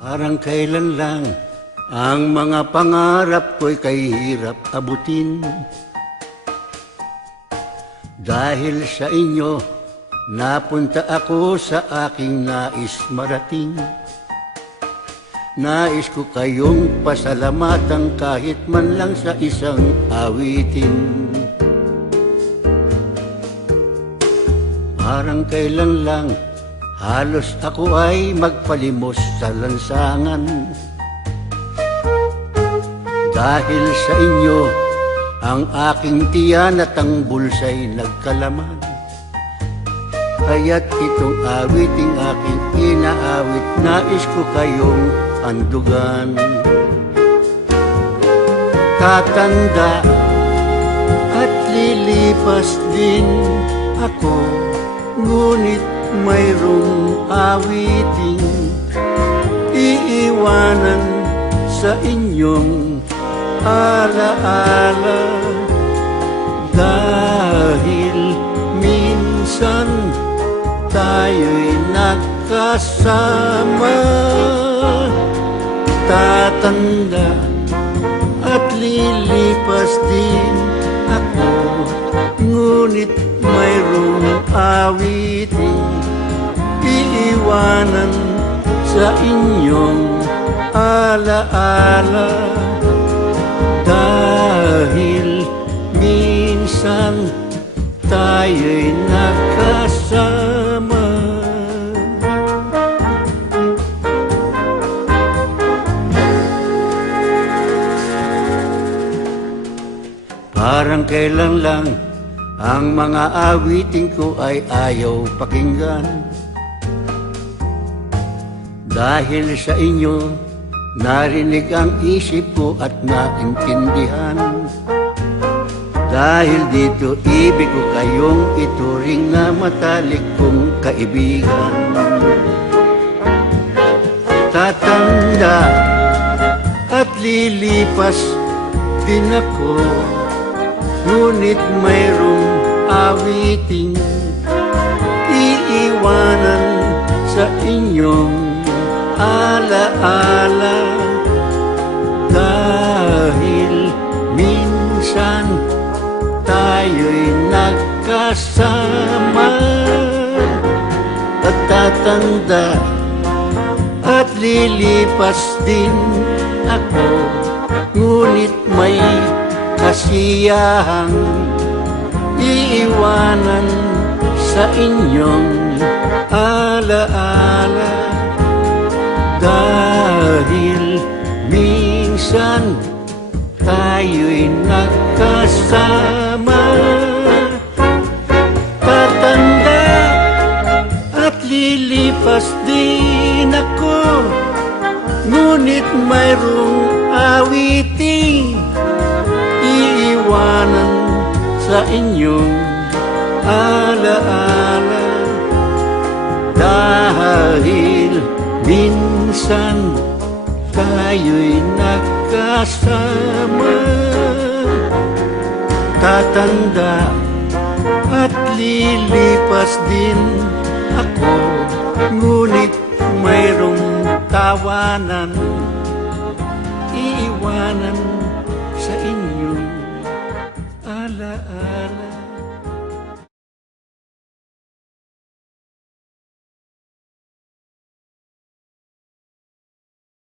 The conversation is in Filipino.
Parang kailan lang ang mga pangarap ko'y kahirap abutin. Dahil sa inyo, napunta ako sa aking nais marating. Nais ko kayong pasalamatan kahit man lang sa isang awitin. Parang kailan lang halos ako ay magpalimos sa lansangan. Dahil sa inyo, ang aking tiyan at ang bulsa'y nagkalaman. Kaya't itong awiting aking inaawit, nais ko kayong andugan. Tatanda at lilipas din ako, ngunit mayroong awiting iiwanan sa inyong alaala. Dahil minsan tayo'y nagkasama. Tatanda at lilipas din ako, ngunit mayroong awiting iiwanan sa inyong alaala. Dahil minsan tayo'y nagkasama. Parang kailan lang ang mga awiting ko ay ayaw pakinggan. Dahil sa inyo, narinig ang isip ko at naintindihan. Dahil dito, ibig ko kayong ituring na matalik kong kaibigan. Tatanda at lilipas din ako, ngunit mayroong awiting iiwanan sa inyong alaala. Dahil minsan tayo'y nagkasama. At tatanda at lilipas din ako, ngunit may kasiyahang iiwanan sa inyong alaala. Dahil minsan tayo'y nagkasama. Tatanda at lilipas din ako, ngunit mayroong awiting iiwanan sa inyong alaala. Dahil minsan tayo'y nagkasama. Tatanda at lilipas din ako, ngunit mayroong tawanan iiwanan sa inyong alaala.